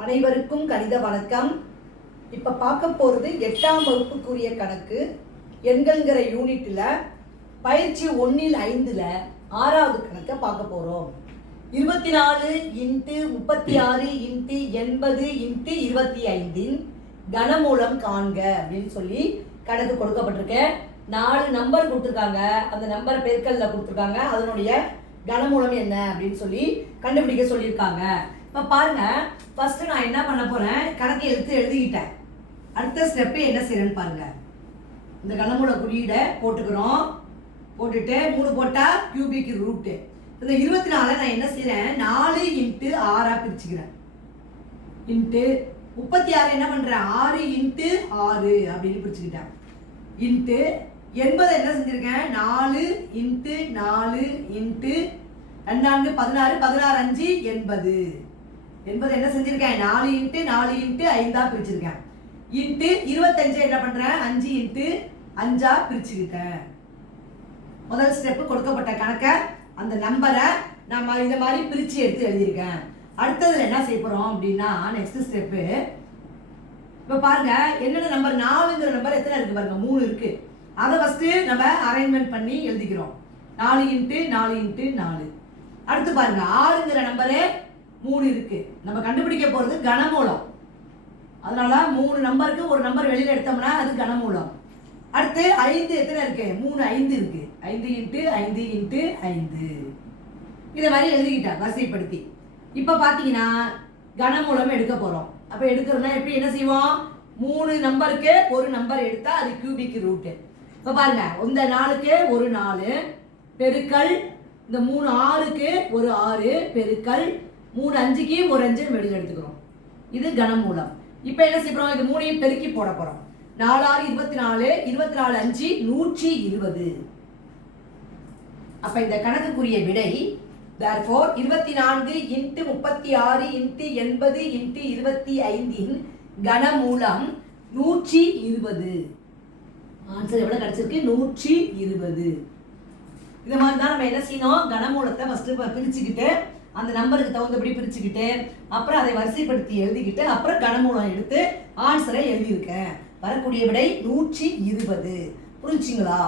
அனைவருக்கும் கணித வணக்கம். இப்போ பார்க்க போகிறது எட்டாம் வகுப்புக்குரிய கணக்கு. எண்கள்ங்கிற யூனிட்டில் பயிற்சி ஒன்றில் ஐந்தில் ஆறாவது கணக்கை பார்க்க போகிறோம் இருபத்தி நாலு இன்ட்டு முப்பத்தி ஆறு இன்ட்டு எண்பது இன்ட்டு இருபத்தி ஐந்தின் கனமூலம் காண்க அப்படின்னு சொல்லி கணக்கு கொடுக்கப்பட்டிருக்கேன். நாலு நம்பர் கொடுத்துருக்காங்க. அந்த நம்பர் பெருக்கல்ல கொடுத்துருக்காங்க. அதனுடைய கனமூலம் என்ன அப்படின்னு சொல்லி கண்டுபிடிக்க சொல்லியிருக்காங்க. இப்போ பாருங்க ஃபர்ஸ்ட் நான் என்ன பண்ண போறேன்? கணக்கை எடுத்து எழுதிக்கிட்டேன். அடுத்த ஸ்டெப்பு என்ன செய்யறேன்னு பாருங்க. இந்த கணமோட குறியீடை போட்டுக்கிறோம். போட்டுட்டு மூணு போட்டா கியூபிக்கு ரூட்டு இந்த இருபத்தி நாலு நான் என்ன செய்கிறேன் நாலு இன்ட்டு ஆறா பிரிச்சுக்கிறேன். இன்ட்டு முப்பத்தி ஆறு என்ன பண்றேன்? ஆறு இன்ட்டு ஆறு அப்படின்னு பிரிச்சுக்கிட்டேன். இன்ட்டு எண்பது என்ன செஞ்சிருக்கேன்? நாலு இன்ட்டு நாலு இன்ட்டு ரெண்டாண்டு பதினாறு பதினாறு அஞ்சு எண்பது. எண்பது என்ன செஞ்சிருக்கேன்? நாலு இன்ட்டு நாலு இன்ட்டு ஐந்தா பிரிச்சிருக்கேன். இன்ட்டு இருபத்தஞ்சு என்ன பண்றேன்? அஞ்சு இன்ட்டு அஞ்சா பிரிச்சுக்கிட்டேன். முதல் ஸ்டெப்பு கொடுக்கப்பட்ட கணக்கை அந்த நம்பரை நம்ம இந்த மாதிரி பிரித்து எடுத்து எழுதியிருக்கேன். அடுத்ததுல என்ன செய்ய போறோம் அப்படின்னா நெக்ஸ்ட் ஸ்டெப்பு இப்போ பாருங்க என்னென்ன நம்பர் நாலுங்கிற நம்பர் எத்தனை இருக்கு பாருங்க? மூணு இருக்கு. அதை ஃபர்ஸ்ட் நம்ம அரேஞ்ச்மெண்ட் பண்ணி எழுதிக்கிறோம். நாலு இன்ட்டு நாலு இன்ட்டு நாலு. அடுத்து பாருங்க ஆறுங்கிற நம்பரு மூணு இருக்கு. நம்ம கண்டுபிடிக்க போகிறது கனமூலம். அதனால மூணு நம்பருக்கு ஒரு நம்பர் வெளியில் எடுத்தோம்னா அது கனமூலம். அடுத்து ஐந்து எத்தனை இருக்கு? மூணு ஐந்து இருக்கு. ஐந்து இன்ட்டு ஐந்து இன்ட்டு ஐந்து. இதை மாதிரி எழுதிக்கிட்டேன் வரிசைப்படுத்தி. இப்போ பார்த்தீங்கன்னா கனமூலம் எடுக்க போகிறோம் அப்போ எடுக்கிறோம்னா எப்படி என்ன செய்வோம்? மூணு நம்பருக்கு ஒரு நம்பர் எடுத்தால் அது கியூபிக் ரூட்டு இப்போ பாருங்க இந்த நாளுக்கு ஒரு நாலு பெருக்கல் இந்த மூணு ஆறுக்கு ஒரு ஆறு பெருக்கல் மூணு அஞ்சுக்கே ஒரு அஞ்சு நம்ம வெளியில் எடுத்துக்கிறோம். இது கனமூலம் இப்போ என்ன செய்யறோம் இது மூணையும் பெருக்கி போட போகிறோம் நாலாறு இருபத்தி நாலு இருபத்தி நாலு அஞ்சு நூற்றி இருபது. அப்போ இந்த கணக்குக்குரிய விடை தேர்ஃபோர் இருபத்தி நான்கு இன்ட்டு முப்பத்தி ஆறு இன்ட்டு எண்பது இன்ட்டு இருபத்தி ஐந்தின் கனமூலம் நூற்றி இருபது. ஆன்சர் எவ்வளோ கிடச்சிருக்கு? நூற்றி இருபது. இது மாதிரி தான் நம்ம என்ன செய்யணும்? கனமூலத்தை ஃபஸ்ட்டு பிரிச்சுக்கிட்டு அந்த நம்பருக்கு தகுந்தபடி பிரிச்சுக்கிட்டு அப்புறம் அதை வரிசைப்படுத்தி எழுதிக்கிட்டு அப்புறம் கனமூலம் எடுத்து ஆன்சரை எழுதியிருக்கேன். வரக்கூடிய விடை நூற்றி இருபது. புரிஞ்சுங்களா